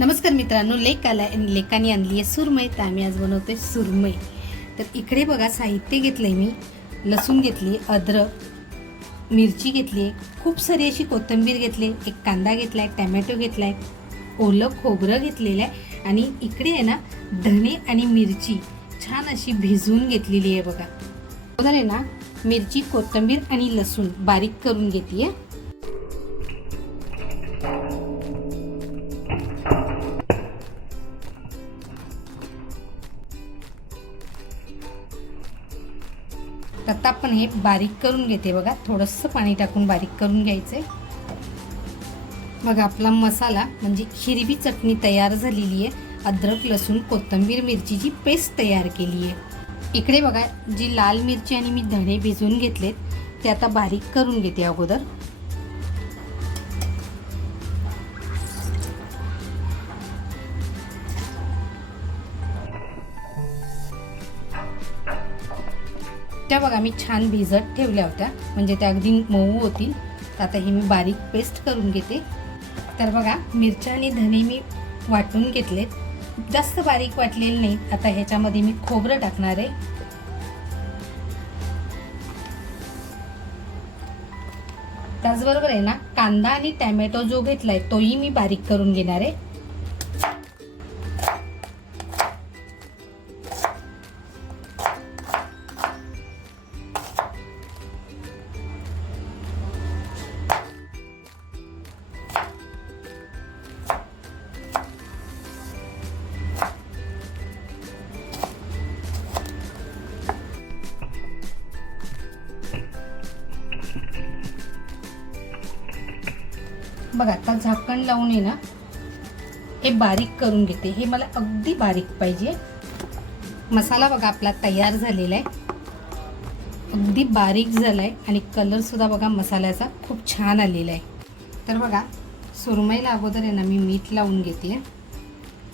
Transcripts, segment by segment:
नमस्कार मित्रांनो लेख आला लेखाने आणली आहे सुरमई तर आम्ही आज बनवतोय सुरमई. तर इकडे बघा साहित्य घेतलं आहे मी लसूण घेतली अद्रक मिरची घेतली आहे खूप सारी अशी कोथिंबीर घेतली एक कांदा घेतला आहे टॅमॅटो घेतला आहे ओलं खोबरं घेतलेलं आहे आणि इकडे आहे ना धणे आणि मिरची छान अशी भिजवून घेतलेली आहे बघा. अगोदर ना मिरची कोथिंबीर आणि लसूण बारीक करून घेते आता आपण हे बारीक करून घेते बघा. थोडंसं पाणी टाकून बारीक करून घ्यायचं. आहे बघा आपला मसाला म्हणजे हिरवी चटणी तयार झालेली आहे. अद्रक लसूण कोथिंबीर मिरचीची पेस्ट तयार केली आहे. इकडे बघा जी लाल मिरची आणि मी धणे भिजवून घेतलेत ते आता बारीक करून घेते अगोदर. त्या बघा मी छान भिजत ठेवल्या होत्या. म्हणजे त्या अगदी मऊ होतील. तर आता हे मी बारीक पेस्ट करून घेते. तर बघा मिरच्या आणि धने मी वाटून घेतलेत. जास्त बारीक वाटलेले नाहीत आता ह्याच्यामध्ये मी खोबरं टाकणार आहे. त्याचबरोबर आहे ना कांदा आणि टॅमॅटो जो घेतलाय तोही मी बारीक करून घेणार आहे. बघा आता झाकण लावून आहे ना हे बारीक करून घेते. हे मला अगदी बारीक पाहिजे. मसाला बघा आपला तयार झालेला आहे. अगदी बारीक झाला आहे आणि कलरसुद्धा बघा मसाल्याचा खूप छान आलेला आहे. तर बघा सुरमईला अगोदर आहे ना मी मीठ लावून घेते.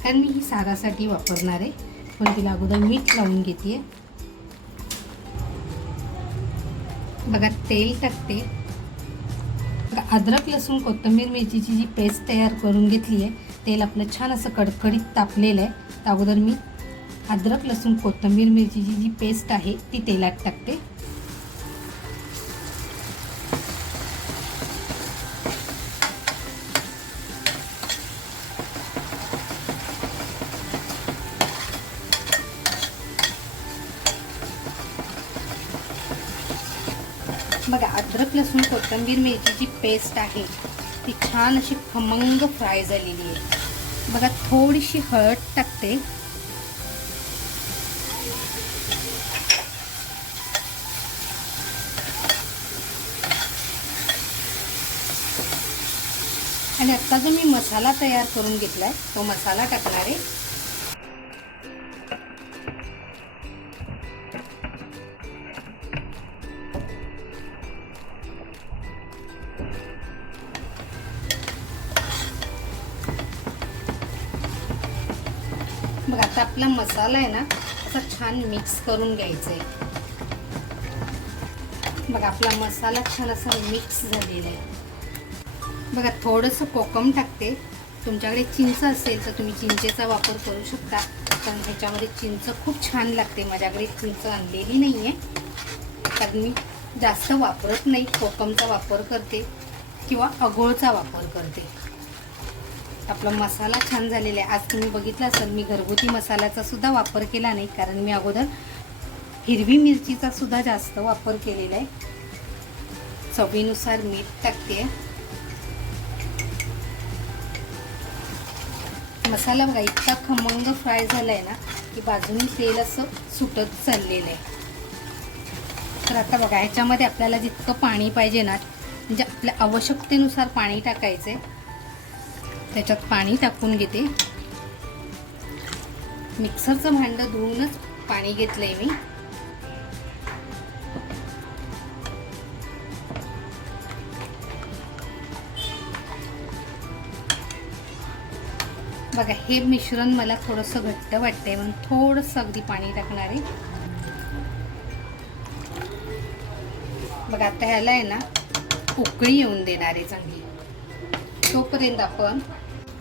कारण मी ही सारासाठी वापरणार आहे. पण तिला अगोदर मीठ लावून घेते. बघा तेल टाकते. अद्रक लसूण कोथिंबीर मिरचीची जी पेस्ट तयार करून घेतली आहे तेल आपलं छान असं कडकडीत तापलेलं आहे. अगोदर मी अद्रक लसूण कोथिंबीर मिरचीची जी पेस्ट आहे ती तेलात टाकते. बघा अद्रक लसूण कोथिंबीर मिरचीची पेस्ट आहे ती छान अशी खमंग फ्राय झालेली आहे. बघा थोडीशी हळद टाकते. आणि आत्ता जो मी मसाला तयार करून घेतलाय तो मसाला टाकणार आहे. मग आता आपला मसाला आहे ना असा छान मिक्स करून घ्यायचा आहे बघा आपला मसाला छान असा मिक्स झालेला आहे. बघा थोडंसं कोकम टाकते. तुमच्याकडे चिंच असेल तर तुम्ही चिंचेचा वापर करू शकता. पण ह्याच्यामध्ये चिंच खूप छान लागते. माझ्याकडे चिंच आणलेली नाही आहे कारण मी जास्त वापरत नाही. कोकमचा वापर करते किंवा अगोळचा वापर करते. आपला मसाला छान झालेला आहे. आज तुम्ही बघितलं असेल मी घरगुती मसाल्याचा सुद्धा वापर केला नाही कारण मी अगोदर हिरवी मिरचीचा सुद्धा जास्त वापर केलेला आहे. चवीनुसार मीठ टाकते. मसाला बघा इतका खमंग फ्राय झाला आहे ना की बाजूनी तेल असं सुटत चाललेलं आहे. तर आता बघा ह्याच्यामध्ये आपल्याला जितकं पाणी पाहिजे ना म्हणजे आपल्या आवश्यकतेनुसार पाणी टाकायचं आहे त्याच्यात पाणी टाकून घेते. मिक्सरचं भांडं धुवूनच पाणी घेतलंय मी. बघा हे मिश्रण मला थोडंसं घट्ट वाटतंय म्हणून थोडंसं अगदी पाणी टाकणार आहे. बघा आता ह्याला आहे ना उकळी येऊन देणार आहे चांगली. तोपर्यंत आपण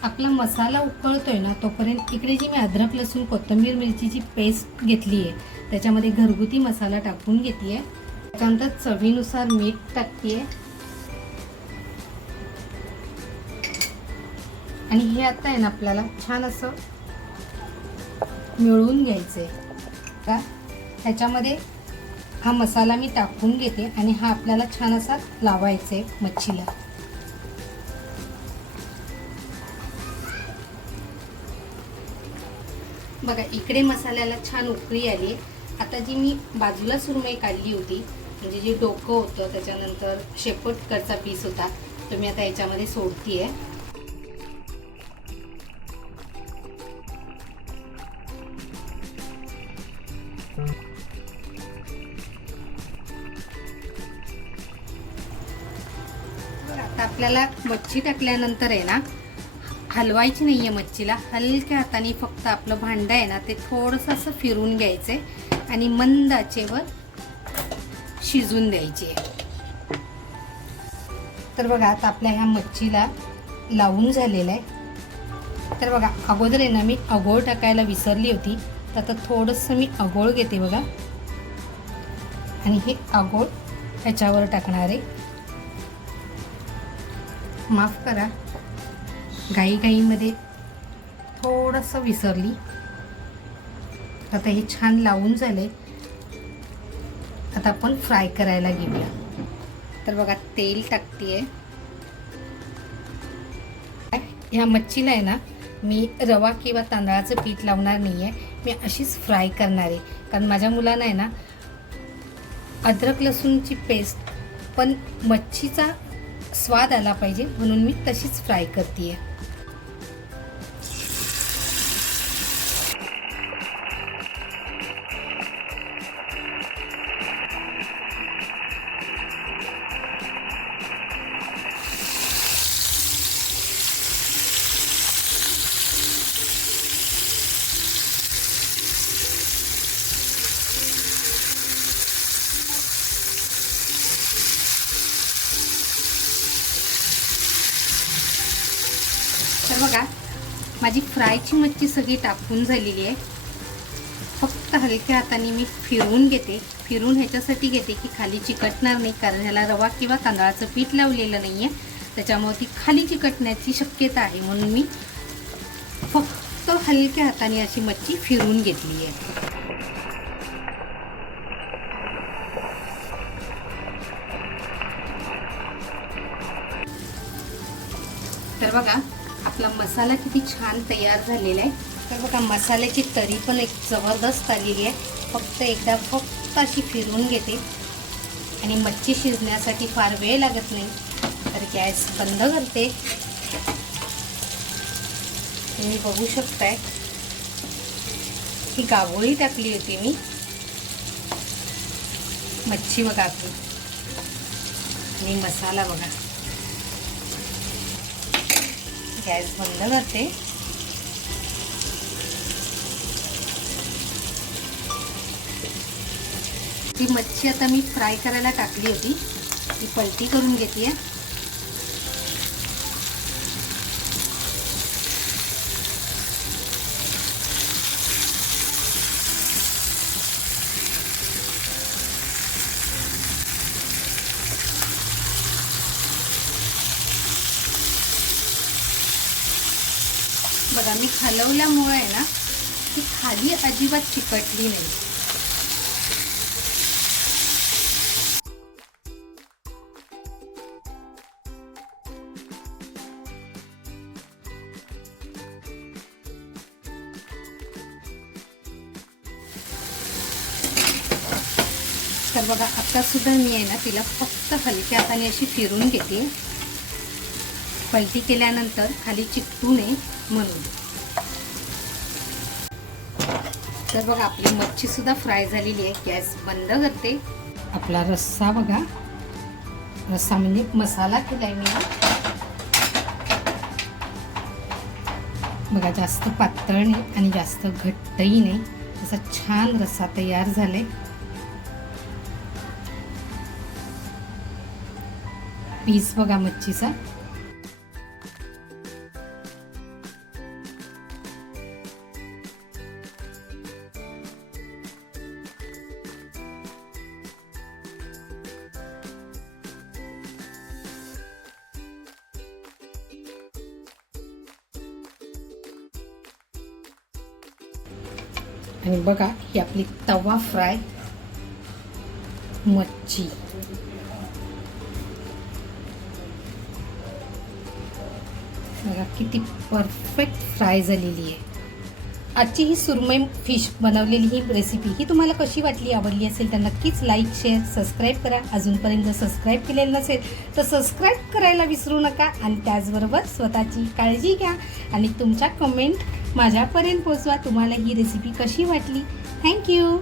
आपला मसाला उकळतोय ना तोपर्यंत इकडे जी मी अद्रक लसूण कोथिंबीर मिरचीची पेस्ट घेतली आहे त्याच्यामध्ये घरगुती मसाला टाकून घेते आहे. त्याच्यानंतर चवीनुसार मीठ टाकते आणि हे आता आहे ना आपल्याला छान असं मिळवून घ्यायचं आहे. का ह्याच्यामध्ये हा मसाला मी टाकून घेते आणि हा आपल्याला छान असा लावायचा आहे मच्छीला. बघा इकडे मसाल्याला छान उकळी आली. आता जी मी बाजूला सुरमई काढली होती म्हणजे जे डोकं होतं त्याच्यानंतर शेपटकडचा पीस होता तो मी आता याच्यामध्ये सोडतीये. आता आपल्याला मच्छी टाकल्यानंतर आहे ना हलवायची नाही आहे मच्छीला. हलक्या हाताने फक्त आपलं भांडं आहे ना ते थोडंसं असं फिरून घ्यायचं आहे आणि मंद आचेवर शिजून द्यायची आहे तर बघा आता आपल्या ह्या मच्छीला लावून झालेलं आहे. तर बघा अगोदर आहे ना मी अगोळ टाकायला विसरली होती. तर आता थोडंसं मी अगोळ घेते बघा. आणि हे अगोळ ह्याच्यावर टाकणार आहे. माफ करा. घाईघाईमध्ये थोडंसं विसरली. आता हे छान लावून झाले आता आपण फ्राय करायला घेऊया. तर बघा तेल टाकते ह्या मच्छीला आहे ना मी रवा किंवा तांदळाचं पीठ लावणार नाही आहे मी अशीच फ्राय करणार आहे. कारण माझ्या मुलांना आहे ना अद्रक लसूणची पेस्ट पण मच्छीचा स्वाद आला पाहिजे म्हणून मी तशीच फ्राय करते आहे माझी फ्रायची मच्छी सगळी टाकून झालेली आहे. फक्त हलक्या हाताने मी फिरवून घेते. फिरून ह्याच्यासाठी घेते की खाली चिकटणार नाही कारण ह्याला रवा किंवा तांदळाचं पीठ लावलेलं नाही आहे त्याच्यामुळे ती खाली चिकटण्याची शक्यता आहे. म्हणून मी फक्त हलक्या हाताने अशी मच्छी फिरवून घेतली आहे. तर बघा मसाला किती छान तयार झालेला आहे. तर बघा मसाल्याची तरी पण एक जबरदस्त आलेली आहे. फक्त एकदा फक्त अशी फिरवून घेते. आणि मच्छी शिजण्यासाठी फार वेळ लागत नाही. तर गॅस बंद करते. तुम्ही बघू शकताय. ही गावोळी टाकली होती मी. मच्छी बघा आपली. आणि मसाला बघा. गॅस बंद करते. ती मच्छी आता मी फ्राय करायला टाकली होती. ती पलटी करून घेते बघा मी हलवल्यामुळे आहे ना ती खाली अजिबात चिकटली नाही. तर बघा आता सुद्धा मी आहे ना तिला फक्त हलक्या हाताने अशी फिरून घेते. पलटी केल्यानंतर खाली चिकटू नये म्हणून. तर बघा आपली मच्छी सुद्धा फ्राय झालेली आहे. गॅस बंद करते. आपला रस्सा बघा. रस्सा म्हणजे मसाला केलाय मी बघा जास्त पातळ नाही आणि जास्त घट्टही नाही. असा छान रस्सा तयार झालाय. पीस बघा मच्छीचा. आणि बघा ही आपली तवा फ्राय मच्छी. बघा किती परफेक्ट फ्राय झालेली आहे. आजची ही सुरमई फिश बनवलेली ही रेसिपी ही तुम्हाला कशी वाटली आवडली असेल तर नक्कीच लाईक शेअर सबस्क्राईब करा. अजूनपर्यंत जर सबस्क्राईब केलेलं नसेल तर सबस्क्राईब करायला विसरू नका आणि त्याचबरोबर स्वतःची काळजी घ्या. आणि तुमच्या कमेंट माझ्यापर्यंत पोचवा. तुम्हाला ही रेसिपी कशी वाटली? थँक्यू